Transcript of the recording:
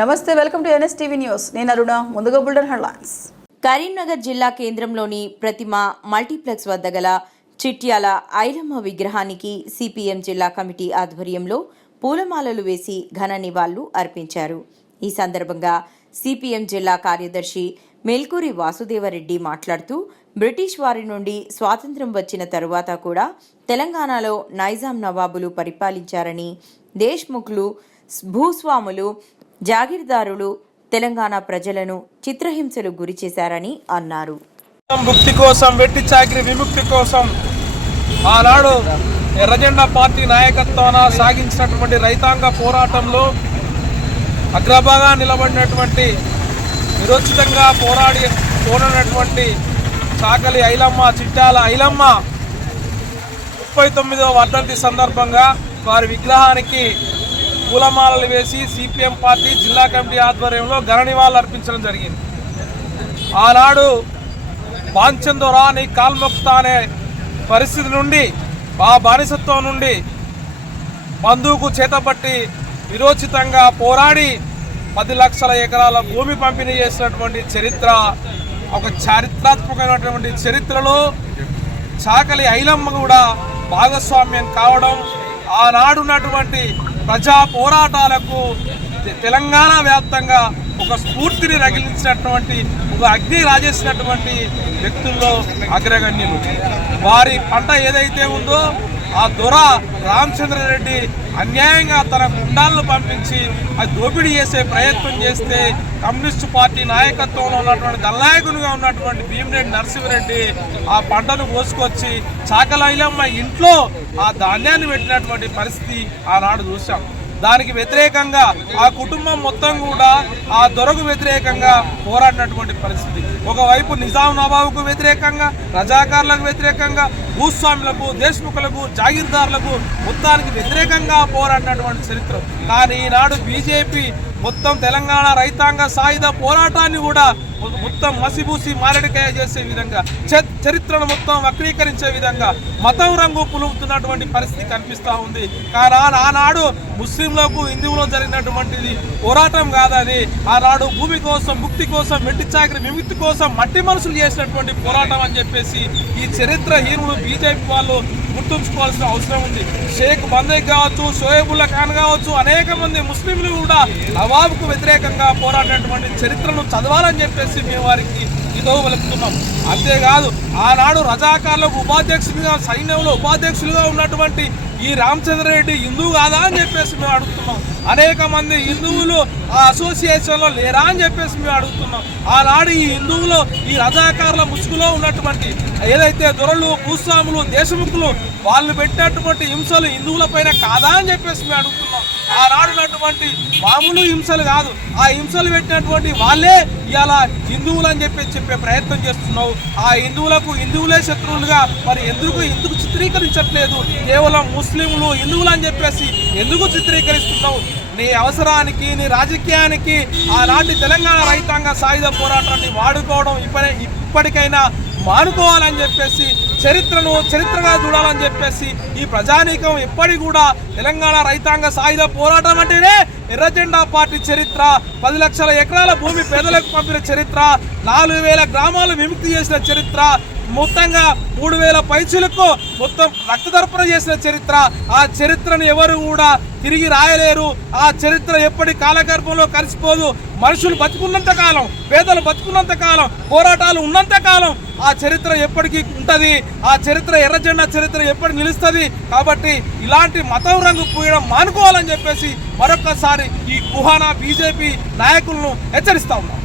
నమస్తే welcome to NSTV news. నేను అరుణ ముందుగా బుల్డన్ హెడ్లైన్స్. కరీంనగర్ జిల్లా కేంద్రంలోని ప్రతిమ మల్టీప్లెక్స్ వద్ద గల చిట్యాల ఐలమ్మ విగ్రహానికి సిపిఎం జిల్లా కమిటీ ఆధ్వర్యంలో పూలమాలలు వేసి ఘన నివాళులు అర్పించారు. ఈ సందర్భంగా సిపిఎం జిల్లా కార్యదర్శి మెల్కూరి వాసుదేవరెడ్డి మాట్లాడుతూ బ్రిటిష్ వారి నుండి స్వాతంత్ర్యం వచ్చిన తరువాత కూడా తెలంగాణలో నైజాం నవాబులు పరిపాలించారని దేశ్ముఖ్లు భూస్వాములు జాగీర్దారులు తెలంగాణ ప్రజలను చిత్రహింసలు గురి చేశారని అన్నారు. ముక్తి కోసం వెట్టి చాకిరి విముక్తి కోసం ఆనాడు ఎర్రజెండా పార్టీ నాయకత్వాన సాగించినటువంటి రైతాంగ పోరాటంలో అగ్రభాగా నిలబడినటువంటి విరోచితంగా పోరాడి పోరాడినటువంటి చాకలి ఐలమ్మ చిట్టాల ఐలమ్మ ముప్పై తొమ్మిదవ వర్ధంతి సందర్భంగా వారి విగ్రహానికి పూలమాలలు వేసి సిపిఎం పార్టీ జిల్లా కమిటీ ఆధ్వర్యంలో ఘన నివాళులు అర్పించడం జరిగింది. ఆనాడు బాంచందోరా నీ కాల్మొక్త అనే పరిస్థితి నుండి ఆ బానిసత్వం నుండి బంధువుకు చేతపట్టి విరోచితంగా పోరాడి పది లక్షల ఎకరాల భూమి పంపిణీ చేసినటువంటి చరిత్ర ఒక చారిత్రాత్మకమైనటువంటి చరిత్రలో చాకలి ఐలమ్మ కూడా భాగస్వామ్యం కావడం ఆనాడు ఉన్నటువంటి ప్రజా పోరాటాలకు తెలంగాణ వ్యాప్తంగా ఒక స్ఫూర్తిని రగిలించినటువంటి ఒక అగ్ని రాజేసినటువంటి వ్యక్తుల్లో అగ్రగణ్యులు. వారి పంట ఏదైతే ఉందో ఆ దొర రామచంద్రారెడ్డి అన్యాయంగా తన గుండాలను పంపించి అది దోపిడీ చేసే ప్రయత్నం చేస్తే కమ్యూనిస్టు పార్టీ నాయకత్వంలో ఉన్నటువంటి దల్లాయకునిగా ఉన్నటువంటి భీమిరెడ్డి నరసింహరెడ్డి ఆ పంటను కోసుకొచ్చి చాకలైలమ్మ ఇంట్లో ఆ ధాన్యాన్ని పెట్టినటువంటి పరిస్థితి ఆనాడు చూసాం దానికి వ్యతిరేకంగా ఆ కుటుంబం మొత్తం కూడా ఆ దొరకు వ్యతిరేకంగా పోరాడినటువంటి పరిస్థితి. ఒకవైపు నిజాం నవాబుకు వ్యతిరేకంగా రజాకారులకు వ్యతిరేకంగా భూస్వాములకు దేశముఖులకు జాగీర్దారులకు మొత్తానికి వ్యతిరేకంగా పోరాడినటువంటి చరిత్ర. కానీ ఈనాడు బీజేపీ మొత్తం తెలంగాణ రైతాంగ సాయుధ పోరాటాన్ని కూడా మొత్తం మసిబూసి మారడికాయ చేసే విధంగా చ- చరిత్రను మొత్తం వక్రీకరించే విధంగా మతం రంగు పులుపుతున్నటువంటి పరిస్థితి కనిపిస్తూ ఉంది. కానీ ఆనాడు ముస్లింలకు హిందువులో జరిగినటువంటిది పోరాటం కాదని ఆనాడు భూమి కోసం ముక్తి కోసం వెట్టి చాకరి విముక్తి కోసం మట్టి మనుషులు చేసినటువంటి పోరాటం అని చెప్పేసి ఈ చరిత్ర హీరులు బీజేపీ వాళ్ళు గుర్తుంచుకోవాల్సిన అవసరం ఉంది. షేక్ బందేక్ కావచ్చు షోయబుల్లా ఖాన్ కావచ్చు అనేక మంది ముస్లింలు కూడా నవాబుకు వ్యతిరేకంగా పోరాడినటువంటి చరిత్రను చదవాలని చెప్పేసి మేము వారికి ఇదో వెలుపుతున్నాం. అంతేకాదు ఆనాడు రజాకార్లకు ఉపాధ్యక్షులుగా సైన్యంలో ఉపాధ్యక్షులుగా ఉన్నటువంటి ఈ రామచంద్రరెడ్డి హిందువు కాదా అని చెప్పేసి మేము అడుగుతున్నాం. అనేక మంది హిందువులు ఆ అసోసియేషన్లో లేరా అని చెప్పేసి మేము అడుగుతున్నాం. ఆనాడు ఈ హిందువులు ఈ రజాకారుల ముసుగులో ఉన్నటువంటి ఏదైతే దొరలు భూస్వాములు దేశముఖులు వాళ్ళు పెట్టినటువంటి హింసలు హిందువుల పైన కాదా అని చెప్పేసి మేము అడుగుతున్నాం. ఆనాడు ఉన్నటువంటి మామూలు హింసలు కాదు. ఆ హింసలు పెట్టినటువంటి వాళ్ళే ఇలా హిందువులు అని చెప్పి చెప్పే ప్రయత్నం చేస్తున్నావు. ఆ హిందువులకు హిందువులే శత్రువులుగా. మరి ఎందుకు ఎందుకు చిత్రీకరించట్లేదు? కేవలం ముస్లింలు హిందువులు అని చెప్పేసి ఎందుకు చిత్రీకరిస్తున్నావు? నీ అవసరానికి నీ రాజకీయానికి ఆనాటి తెలంగాణ రైతాంగ సాయుధ పోరాటాన్ని వాడుకోవడం ఇప్పటి ఇప్పటికైనా మానుకోవాలని చెప్పేసి చరిత్రను చరిత్రగా చూడాలని చెప్పేసి ఈ ప్రజానీకం ఎప్పటికీ కూడా తెలంగాణ రైతాంగ సాయుధ పోరాటం అంటేనే ఎర్రజెండా పార్టీ చరిత్ర పది లక్షల ఎకరాల భూమి పేదలకు పంపిన చరిత్ర నాలుగు వేల గ్రామాలు విముక్తి చేసిన చరిత్ర మొత్తంగా మూడు వేల పైచులకు మొత్తం రక్తదర్పణ చేసిన చరిత్ర. ఆ చరిత్రను ఎవరు కూడా తిరిగి రాయలేరు. ఆ చరిత్ర ఎప్పటి కాలగర్భంలో కలిసిపోదు. మనుషులు బతుకున్నంత కాలం పేదలు బతుకున్నంత కాలం పోరాటాలు ఉన్నంత కాలం ఆ చరిత్ర ఎప్పటికీ ఉంటుంది. ఆ చరిత్ర ఎర్రజెండా చరిత్ర ఎప్పటి నిలుస్తుంది. కాబట్టి ఇలాంటి మతం రంగు పూయడం మానుకోవాలని చెప్పేసి మరొకసారి ఈ కుహానా బీజేపీ నాయకులను హెచ్చరిస్తా ఉన్నాం.